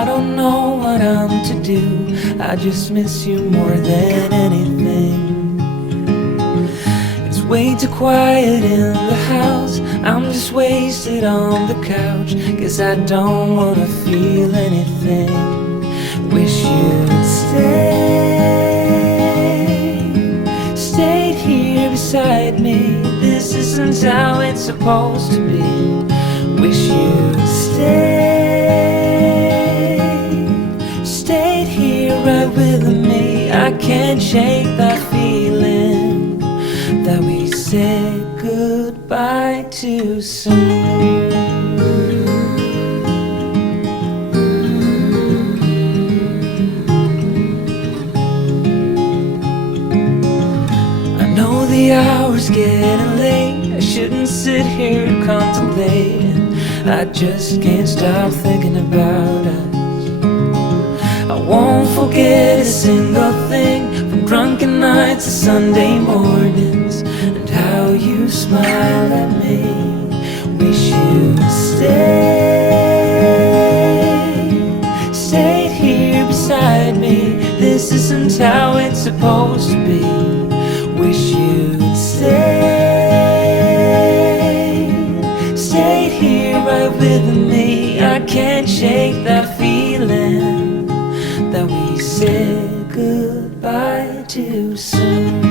I don't know what I'm to do. I just miss you more than anything. It's way too quiet in the house. I'm just wasted on the couch, 'cause I don't wanna feel anything. Wish you'd stayed here beside me. This isn't how it's supposed to be. Wish you'd stayed here right with me. I can't shake that feeling that we said goodbye too soon. The hour's getting late. I shouldn't sit here contemplating. I just can't stop thinking about us. I won't forget a single thing, from drunken nights to Sunday mornings, and how you smile at me. Wish you'd stayed here beside me. This isn't how it's supposed to be. Wish you'd stayed here right with me. I can't shake that feeling that we said goodbye too soon.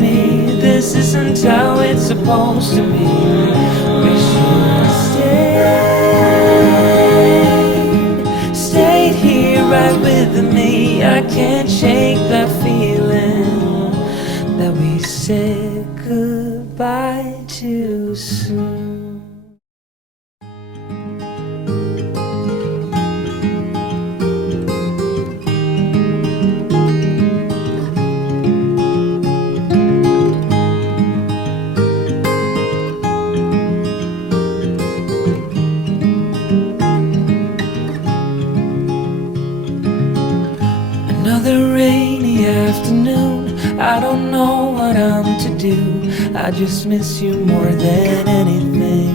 Me. This isn't how it's supposed to be. Wish you'd stayed here right with me. I can't shake that feeling that we said goodbye too soon. Another rainy afternoon. I don't know what I'm to do. I just miss you more than anything.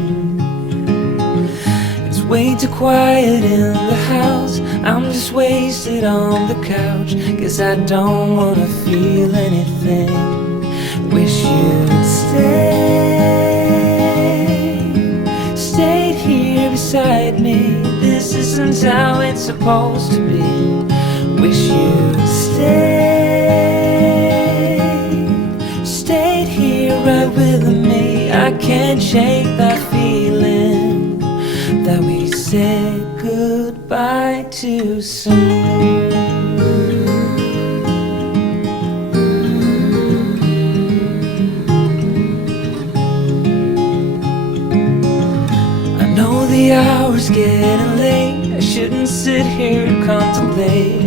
It's way too quiet in the house. I'm just wasted on the couch, 'cause I don't wanna feel anything. Wish you'd stayed here beside me. This isn't how it's supposed to be. Wish you'd stayed here right with me. I can't shake that feeling that we said goodbye too soon. I know the hour's getting late. I shouldn't sit here contemplating.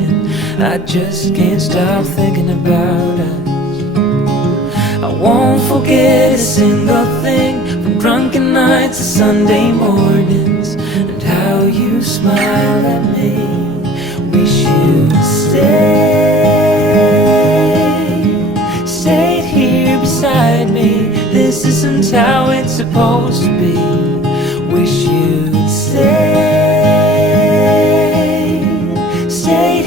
I just can't stop thinking about us. I won't forget a single thing, from drunken nights to Sunday mornings, and how you smile at me. Wish you'd stayed here beside me. This isn't how it's supposed to be. Wish you'd stayed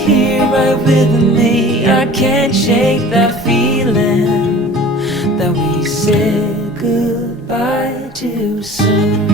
here right with me. I can't shake that feeling that we said goodbye too soon.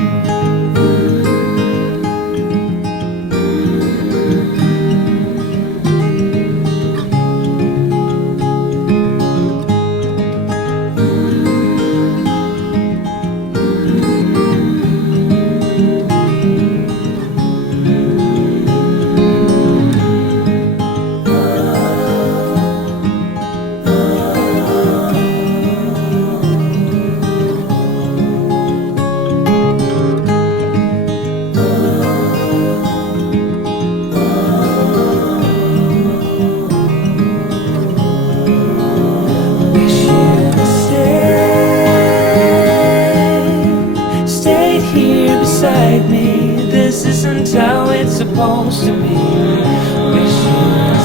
supposed to be. Wish you'd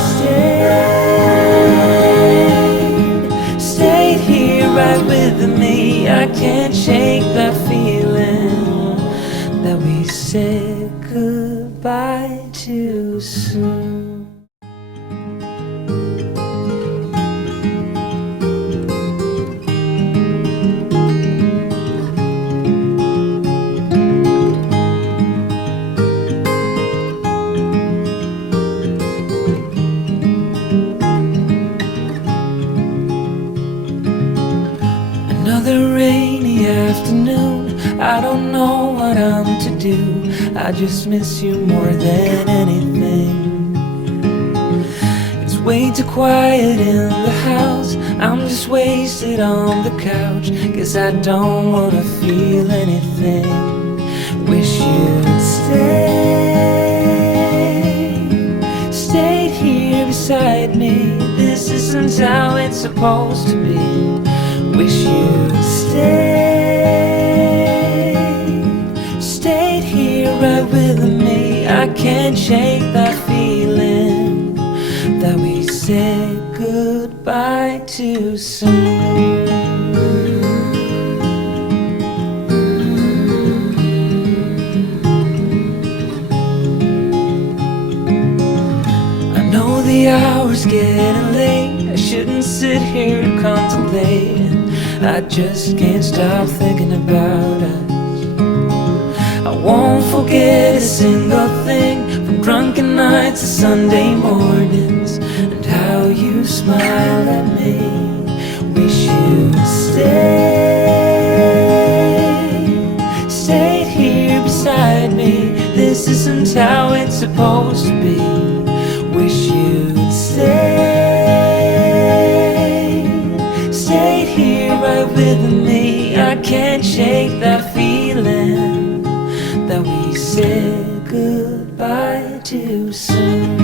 stayed here right with me. I can't shake that feeling that we said goodbye too soon. Another rainy afternoon, I don't know what I'm to do. I just miss you more than anything. It's way too quiet in the house, I'm just wasted on the couch. Guess I don't wanna feel anything. Wish you'd stayed here beside me. This isn't how it's supposed to be. Wish you'd stayed here right with me. I can't shake that feeling that we said goodbye too soon. I know the hour's getting late, I shouldn't sit here contemplating. I just can't stop thinking about us. I won't forget a single thing, from drunken nights to Sunday mornings, and how you smile at me. Wish you'd stayed here beside me. This isn't how it's supposed to be. Wish you'd stayed here right with me. I can't shake that feeling that we said goodbye too soon.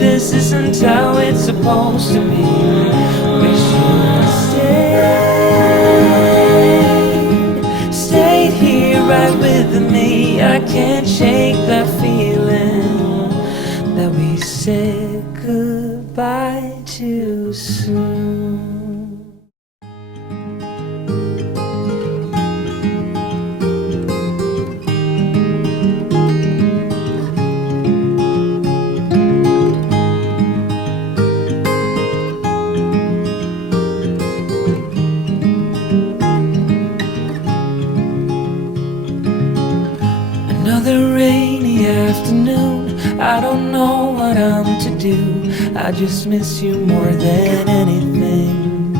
This isn't how it's supposed to be. Wish you'd stayed here right with me. I can't shake that feeling that we said goodbye too soon. Another rainy afternoon, I don't know what I'm to do. I just miss you more than anything.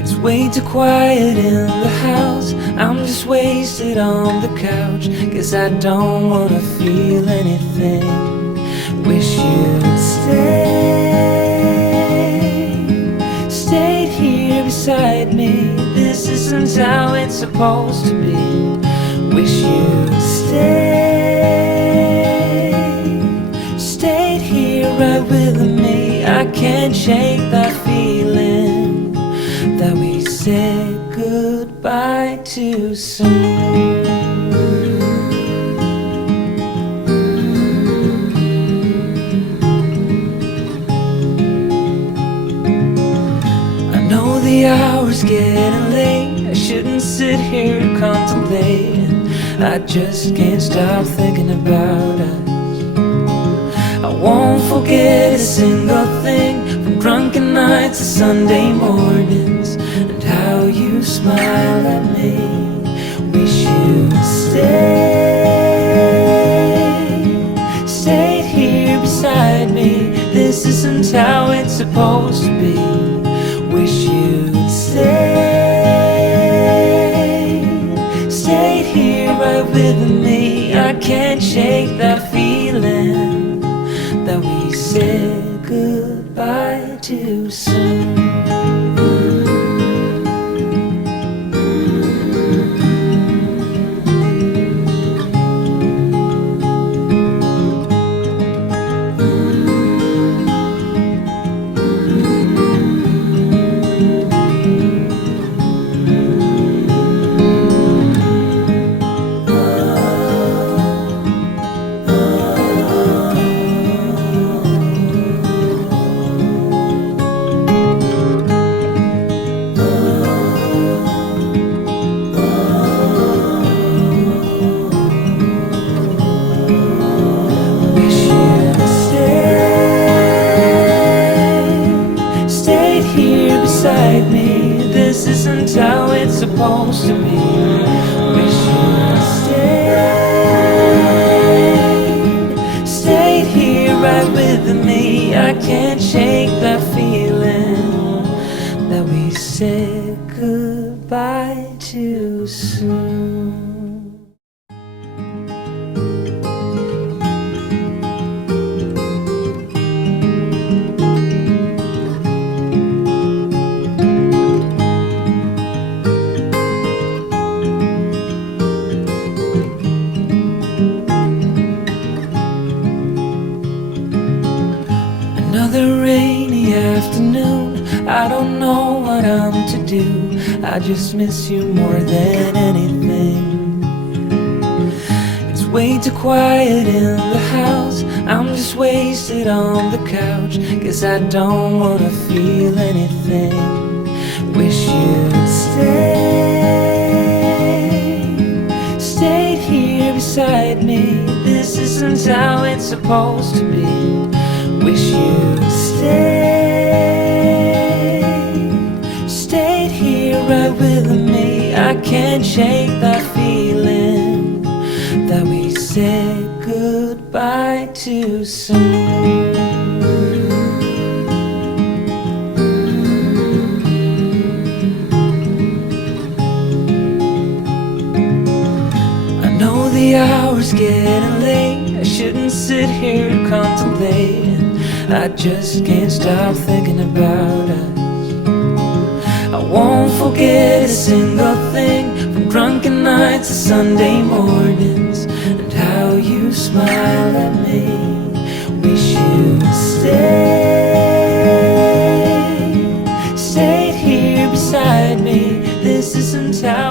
It's way too quiet in the house, I'm just wasted on the couch. Guess I don't wanna feel anything. Wish you'd stayed here beside me. This isn't how it's supposed to be. Wish you'd stayed here right with me. I can't shake that feeling that we said goodbye too soon. I know the hour's getting late, I shouldn't sit here contemplating. I just can't stop thinking about us. I won't forget a single thing, from drunken nights to Sunday mornings, and how you smile at me. Wish you'd stay this isn't how it's supposed to be. Wish you'd stayed here right with me. I can't shake that feeling that we said goodbye too soon. Beside me, this isn't how it's supposed to be. Wish you'd stayed here right with me. I can't shake that feeling that we said goodbye too soon. Another rainy afternoon, I don't know what I'm to do. I just miss you more than anything. It's way too quiet in the house. I'm just wasted on the couch, 'cause I don't wanna feel anything. Wish you'd stayed here beside me. This isn't how it's supposed to be. Wish you'd stayed here right with me. I can't shake that feeling that we said goodbye too soon. I know the hour's getting late. I shouldn't sit here contemplating. I just can't stop thinking about us. I won't forget a single thing, from drunken nights to Sunday mornings, and how you smile at me. Wish you'd stayed here beside me. This isn't how